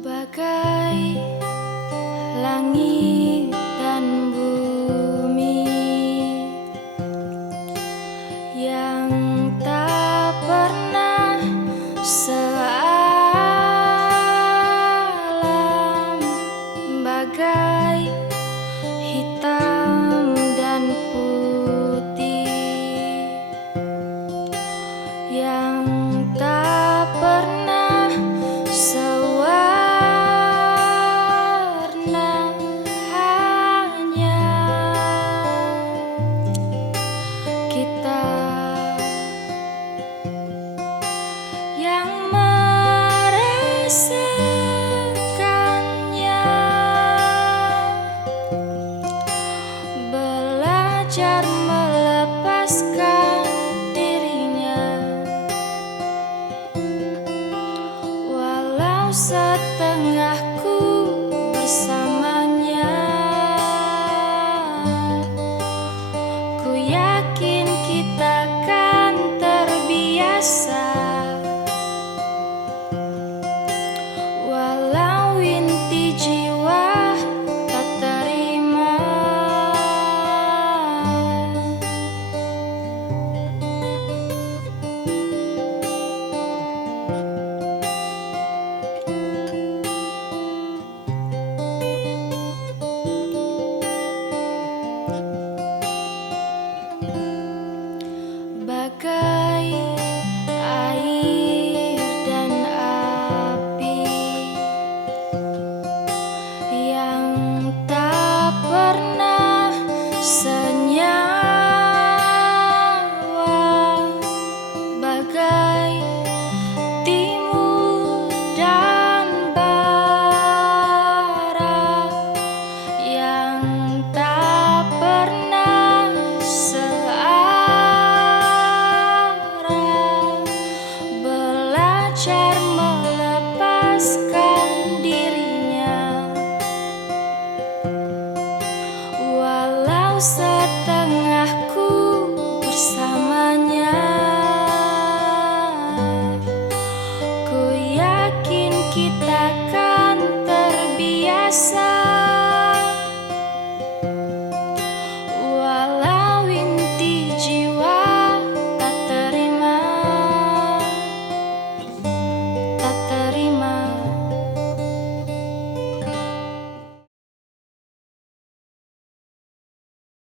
Bagai langit dan bumi yang tak pernah sealam, bagai hitam dan putih yang tak pernah sewarna, hanya kita yang merasakannya, belajar melepaskan dirinya, walau setengahku bersamanya. Ku yakin kita kan terbiasa, walau inti jiwa tak terima. Bagai air dan api yang tak pernah senyawa, bagai timur dan barat yang tak pernah belajar melepaskan dirinya, walau setengahku bersamanya. Ku yakin kita kan terbiasa,